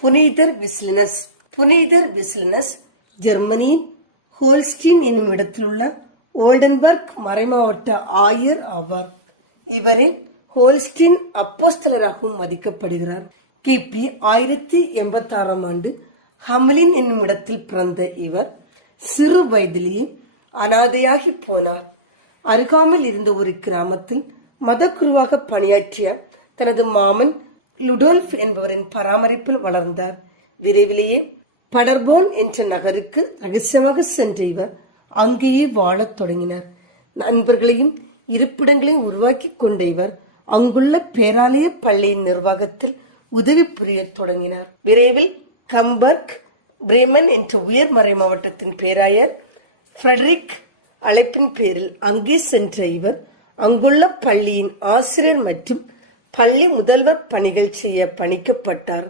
புனிதர் விஸ்லினஸ். புனிதர் விஸ்லினஸ் ஜெர்மனியின் ஹோல்ஸ்டீன் என்னும் இடத்திலுள்ள ஓல்டன்பர்க் மறைமாவட்ட ஆயர் ஆவார். இவரே ஹோல்ஸ்டீன் அப்போஸ்தலராகவும் மதிக்கப்படுகிறார். கிபி 1086 ஆண்டு ஹமலின் என்னும் இடத்தில் பிறந்த இவர் சிறு வயதிலேயே அனாதையாகி போனார். அருகாமையில் இருந்த ஒரு கிராமத்தில் மதக்குருவாக பணியாற்றிய தனது மாமன் லுடோல்ஃப் என்பவரின் பராமரிப்பில் வளர்ந்தார். விரைவிலேயே படர்போன் என்ற நகருக்கு ரகசியமாக சென்ற இவர் அங்கேயே வாழத் தொடங்கினார். நண்பர்களையும் இருப்பிடங்களையும் உருவாக்கி கொண்ட இவர் அங்குள்ள பேராலய பள்ளியின் நிர்வாகத்தில் உதவி புரிய தொடங்கினார். விரைவில் கம்பர்க், பிரேமன் என்ற உயர் மறை மாவட்டத்தின் பேராயர் ஃபிரெடரிக் அழைப்பின் பேரில் அங்கே சென்ற இவர் அங்குள்ள பள்ளியின் ஆசிரியர் மற்றும் பள்ளி முதல்வர் பணிகள் செய்ய பணிக்கப்பட்டார்.